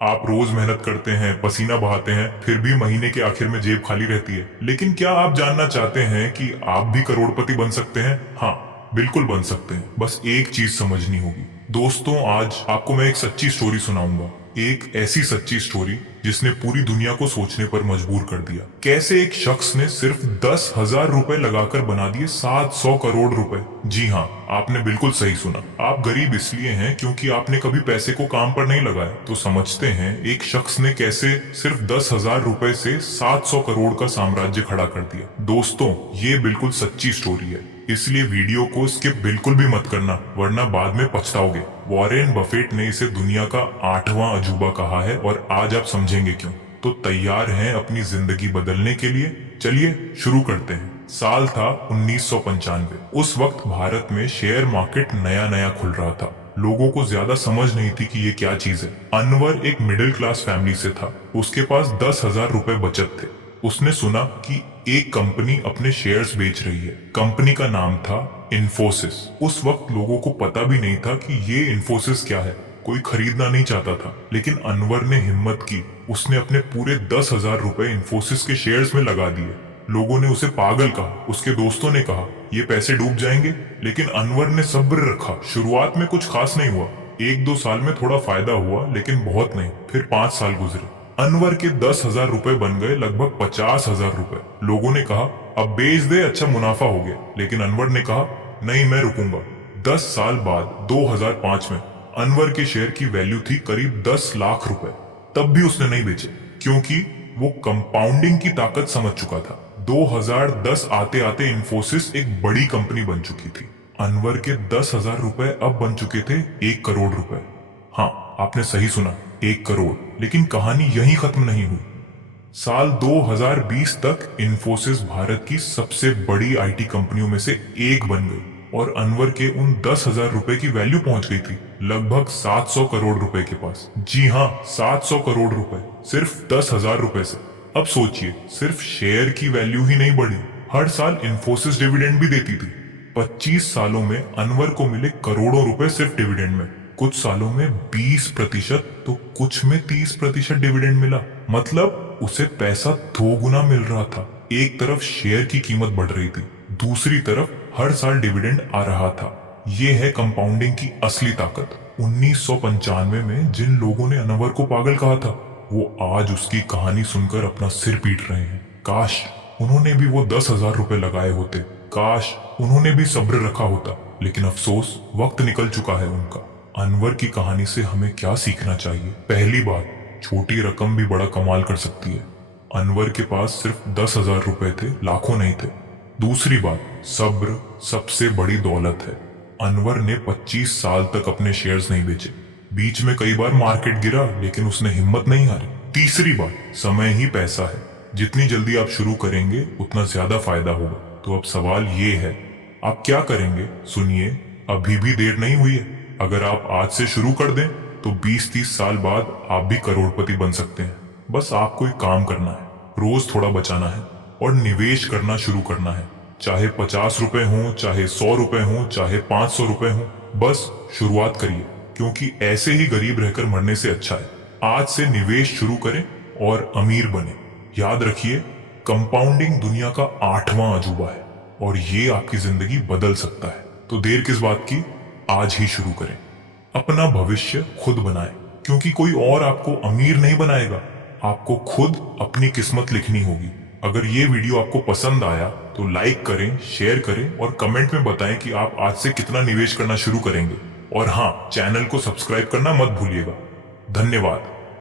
आप रोज मेहनत करते हैं, पसीना बहाते हैं, फिर भी महीने के आखिर में जेब खाली रहती है। लेकिन क्या आप जानना चाहते हैं कि आप भी करोड़पति बन सकते हैं? हाँ, बिल्कुल बन सकते हैं। बस एक चीज समझनी होगी। दोस्तों, आज आपको मैं एक सच्ची स्टोरी सुनाऊंगा। एक ऐसी सच्ची स्टोरी जिसने पूरी दुनिया को सोचने पर मजबूर कर दिया। कैसे एक शख्स ने सिर्फ 10,000 रुपए लगाकर बना दिए 700 करोड़ रुपए। जी हाँ, आपने बिल्कुल सही सुना। आप गरीब इसलिए हैं क्योंकि आपने कभी पैसे को काम पर नहीं लगाया। तो समझते हैं एक शख्स ने कैसे सिर्फ 10,000 रुपए से 700 करोड़ का साम्राज्य खड़ा कर दिया। दोस्तों, ये बिल्कुल सच्ची स्टोरी है, इसलिए वीडियो को स्किप बिल्कुल भी मत करना, वरना बाद में पछताओगे। वॉरेन बफेट ने इसे दुनिया का 8वां अजूबा कहा है और आज आप समझेंगे क्यों। तो तैयार हैं अपनी जिंदगी बदलने के लिए? चलिए शुरू करते हैं। साल था 1995। उस वक्त भारत में शेयर मार्केट नया नया खुल रहा था। लोगों को ज्यादा समझ नहीं थी कि ये क्या चीज है। अनवर एक मिडिल क्लास फैमिली से था। उसके पास 10,000 रुपए बचत थे। उसने सुना कि एक कंपनी अपने शेयर्स बेच रही है। कंपनी का नाम था इन्फोसिस। उस वक्त लोगों को पता भी नहीं था कि ये इन्फोसिस क्या है। कोई खरीदना नहीं चाहता था, लेकिन अनवर ने हिम्मत की। उसने अपने पूरे 10,000 रुपए इन्फोसिस के शेयर्स में लगा दिए। लोगों ने उसे पागल कहा, उसके दोस्तों ने कहा ये पैसे डूब जाएंगे, लेकिन अनवर ने सब्र रखा। शुरुआत में कुछ खास नहीं हुआ। 1-2 साल में थोड़ा फायदा हुआ, लेकिन बहुत नहीं। फिर 5 साल गुजरे। अनवर के 10,000 रुपए बन गए लगभग 50,000 रुपए। लोगों ने कहा अब बेच दे, अच्छा मुनाफा हो गया। लेकिन अनवर ने कहा नहीं, मैं रुकूंगा। 10 साल बाद 2005 में अनवर के शेयर की वैल्यू थी करीब 10 लाख रुपए। तब भी उसने नहीं बेचे, क्योंकि वो कंपाउंडिंग की ताकत समझ चुका था। 2010 आते आते इन्फोसिस एक बड़ी कंपनी बन चुकी थी। अनवर के 10,000 रुपए अब बन चुके थे 1 करोड़ रुपए। हाँ, आपने सही सुना, 1 करोड़। लेकिन कहानी यहीं खत्म नहीं हुई। साल 2020 तक इन्फोसिस भारत की सबसे बड़ी आईटी कंपनियों में से एक बन गई और अनवर के उन 10,000 रुपए की वैल्यू पहुंच गई थी लगभग 700 करोड़ रुपए के पास। जी हाँ, 700 करोड़ रुपए सिर्फ 10,000 रुपए से। अब सोचिए, सिर्फ शेयर की वैल्यू ही नहीं बढ़ी, हर साल इन्फोसिस डिविडेंड भी देती थी। 25 सालों में अनवर को मिले करोड़ों रुपए सिर्फ डिविडेंड में। कुछ सालों में 20%, तो कुछ में 30% डिविडेंड मिला। मतलब उसे पैसा 2 गुना मिल रहा था। एक तरफ शेयर की कीमत बढ़ रही थी, दूसरी तरफ हर साल डिविडेंड आ रहा था। ये है कंपाउंडिंग की असली ताकत। 1995 में जिन लोगों ने अनवर को पागल कहा था, वो आज उसकी कहानी सुनकर अपना सिर पीट रहे हैं। काश उन्होंने भी वो 10,000 रुपए लगाए होते। काश उन्होंने भी सब्र रखा होता। लेकिन अफसोस, वक्त निकल चुका है उनका। अनवर की कहानी से हमें क्या सीखना चाहिए? पहली बात, छोटी रकम भी बड़ा कमाल कर सकती है। अनवर के पास सिर्फ 10,000 रुपए थे, लाखों नहीं थे। दूसरी बात, सब्र सबसे बड़ी दौलत है। अनवर ने 25 साल तक अपने शेयर्स नहीं बेचे। बीच में कई बार मार्केट गिरा, लेकिन उसने हिम्मत नहीं हारी। तीसरी बात, समय ही पैसा है। जितनी जल्दी आप शुरू करेंगे उतना ज्यादा फायदा होगा। तो अब सवाल ये है, आप क्या करेंगे? सुनिए, अभी भी देर नहीं हुई है। अगर आप आज से शुरू कर दें तो 20-30 साल बाद आप भी करोड़पति बन सकते हैं। बस आपको एक काम करना है, रोज थोड़ा बचाना है और निवेश करना शुरू करना है। चाहे 50 रुपए हो, चाहे 100 रुपए हो, चाहे 500 रुपए हो, बस शुरुआत करिए। क्योंकि ऐसे ही गरीब रहकर मरने से अच्छा है। आज से निवेश शुरू करें और अमीर बने। याद रखिए, कंपाउंडिंग दुनिया का 8वां अजूबा है और ये आपकी जिंदगी बदल सकता है। तो देर किस बात की, आज ही शुरू करें। अपना भविष्य खुद बनाएं, क्योंकि कोई और आपको अमीर नहीं बनाएगा। आपको खुद अपनी किस्मत लिखनी होगी। अगर ये वीडियो आपको पसंद आया तो लाइक करें, शेयर करें और कमेंट में बताएं कि आप आज से कितना निवेश करना शुरू करेंगे। और हाँ, चैनल को सब्सक्राइब करना मत भूलिएगा। धन्यवाद।